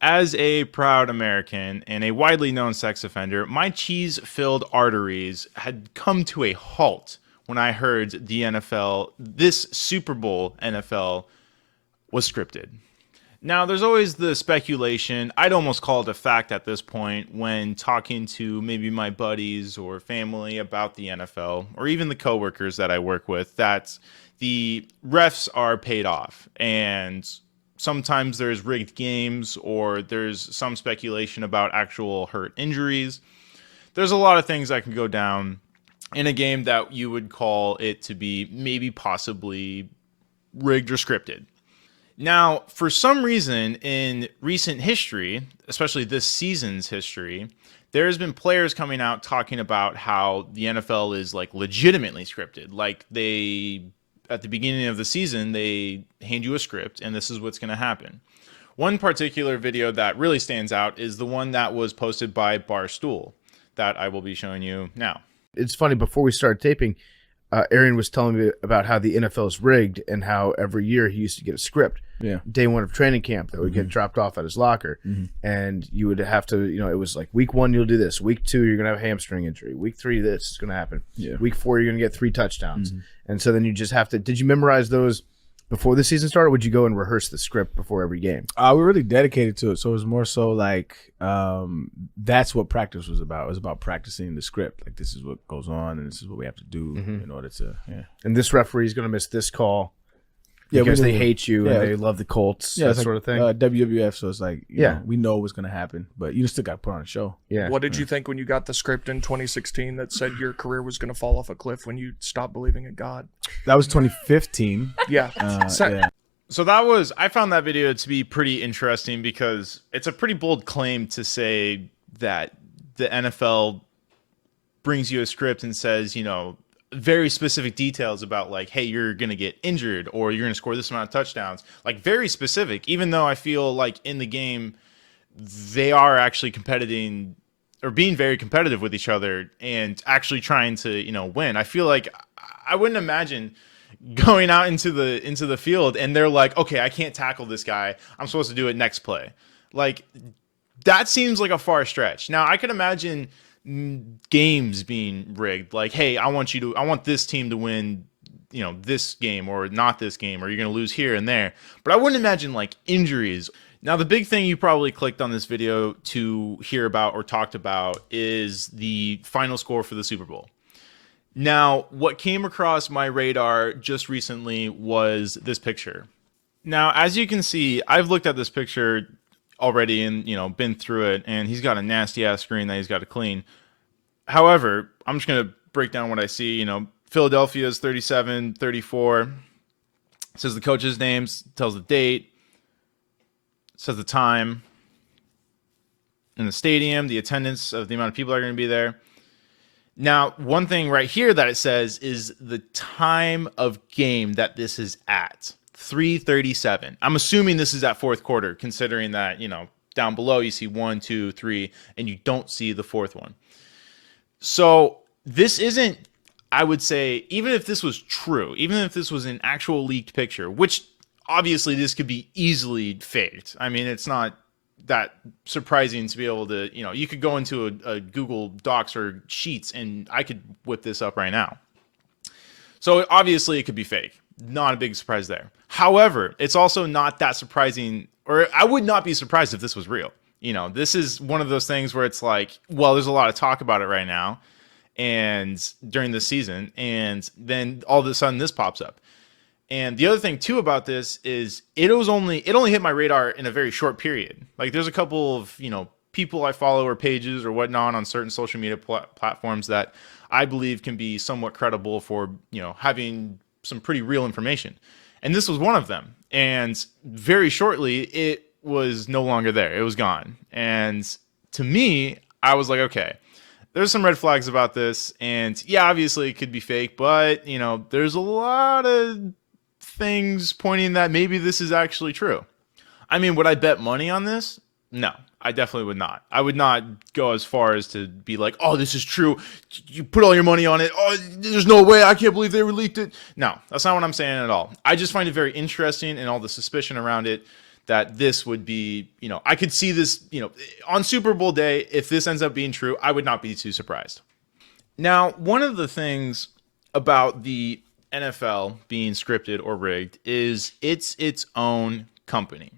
As a proud American and a widely known sex offender, my cheese filled arteries had come to a halt when I heard the NFL, this Super Bowl NFL, was scripted. Now, there's always the speculation. I'd almost call it a fact at this point when talking to maybe my buddies or family about the NFL, or even the coworkers that I work with, that the refs are paid off. And sometimes there's rigged games, or there's some speculation about actual hurt injuries. There's a lot of things that can go down in a game that you would call it to be maybe possibly rigged or scripted. Now, for some reason in recent history, especially this season's history, there's been players coming out talking about how the NFL is like legitimately scripted. Like they, at the beginning of the season, they hand you a script and this is what's going to happen. One particular video that really stands out is the one that was posted by Barstool that I will be showing you now. It's funny, before we started taping, Arian was telling me about how the NFL is rigged and how every year he used to get a script. Yeah. Day one of training camp that would get dropped off at his locker. And you would have to, it was like week 1, you'll do this. Week 2, you're going to have a hamstring injury. Week 3, this is going to happen. Yeah. Week 4, you're going to get 3 touchdowns. And so then you just have to, did you memorize those before the season started? Or would you go and rehearse the script before every game? We're really dedicated to it. So it was more so like that's what practice was about. It was about practicing the script. Like this is what goes on and this is what we have to do in order to, And this referee is going to miss this call. Yeah, because they hate you and they love the Colts, that it's sort of thing. WWF, so it's like, you Yeah. know, we know what's going to happen, but you still got to put on a show. Yeah. What did you think when you got the script in 2016 that said your career was going to fall off a cliff when you stopped believing in God? That was 2015. Yeah. Yeah. So I found that video to be pretty interesting because it's a pretty bold claim to say that the NFL brings you a script and says, very specific details about like, hey, you're going to get injured or you're going to score this amount of touchdowns. Like very specific, even though I feel like in the game, they are actually competing or being very competitive with each other and actually trying to, win. I feel like I wouldn't imagine going out into the field and they're like, okay, I can't tackle this guy. I'm supposed to do it next play. Like that seems like a far stretch. Now I could imagine games being rigged. Like, hey, I want this team to win, this game or not this game, or you're going to lose here and there. But I wouldn't imagine like injuries. Now, the big thing you probably clicked on this video to hear about or talked about is the final score for the Super Bowl. Now, what came across my radar just recently was this picture. Now, as you can see, I've looked at this picture already and, been through it, and he's got a nasty ass screen that he's got to clean. However, I'm just going to break down what I see. Philadelphia's 37-34. Says the coach's names, tells the date, says the time in the stadium, the attendance of the amount of people that are going to be there. Now, one thing right here that it says is the time of game that this is at, 3:37. I'm assuming this is at fourth quarter, considering that, down below you see 1, 2, 3, and you don't see the fourth one. So this isn't, I would say, even if this was true, even if this was an actual leaked picture, which obviously this could be easily faked. I mean, it's not that surprising to be able to, you could go into a Google Docs or Sheets and I could whip this up right now. So obviously it could be fake. Not a big surprise there. However, it's also not that surprising, or I would not be surprised if this was real. This is one of those things where it's like, well, there's a lot of talk about it right now and during the season, and then all of a sudden this pops up. And the other thing too about this is it only hit my radar in a very short period. Like there's a couple of, people I follow or pages or whatnot on certain social media platforms that I believe can be somewhat credible for, having some pretty real information. And this was one of them. And very shortly, it was no longer there. It was gone. And to me, I was like, okay, there's some red flags about this. And yeah, obviously it could be fake, but, there's a lot of things pointing that maybe this is actually true. I mean, would I bet money on this? No, I definitely would not. I would not go as far as to be like, oh, this is true. You put all your money on it. Oh, there's no way. I can't believe they leaked it. No, that's not what I'm saying at all. I just find it very interesting and all the suspicion around it that this would be, you know, I could see this, you know, on Super Bowl day, if this ends up being true, I would not be too surprised. Now, one of the things about the NFL being scripted or rigged is it's its own company.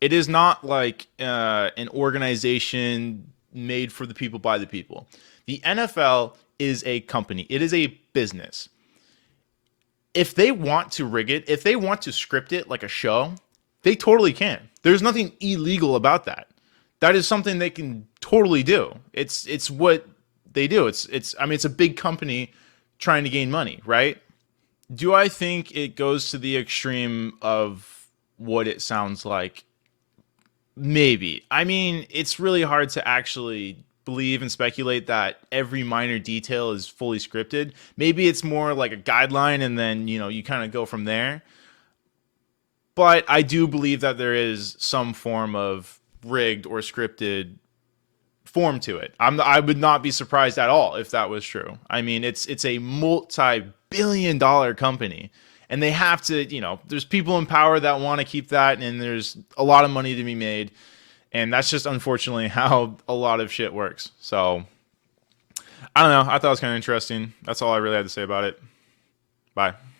It is not like an organization made for the people by the people. The NFL is a company. It is a business. If they want to rig it, if they want to script it like a show, they totally can. There's nothing illegal about that. That is something they can totally do. It's what they do. I mean, it's a big company trying to gain money, right? Do I think it goes to the extreme of what it sounds like? Maybe. I mean, it's really hard to actually believe and speculate that every minor detail is fully scripted. Maybe it's more like a guideline and then, you know, you kind of go from there. But I do believe that there is some form of rigged or scripted form to it. I would not be surprised at all if that was true. I mean, it's a multi-billion-dollar company, and they have to, you know, there's people in power that want to keep that, and there's a lot of money to be made, and that's just unfortunately how a lot of shit works. So I don't know. I thought it was kind of interesting. That's all I really had to say about it. Bye.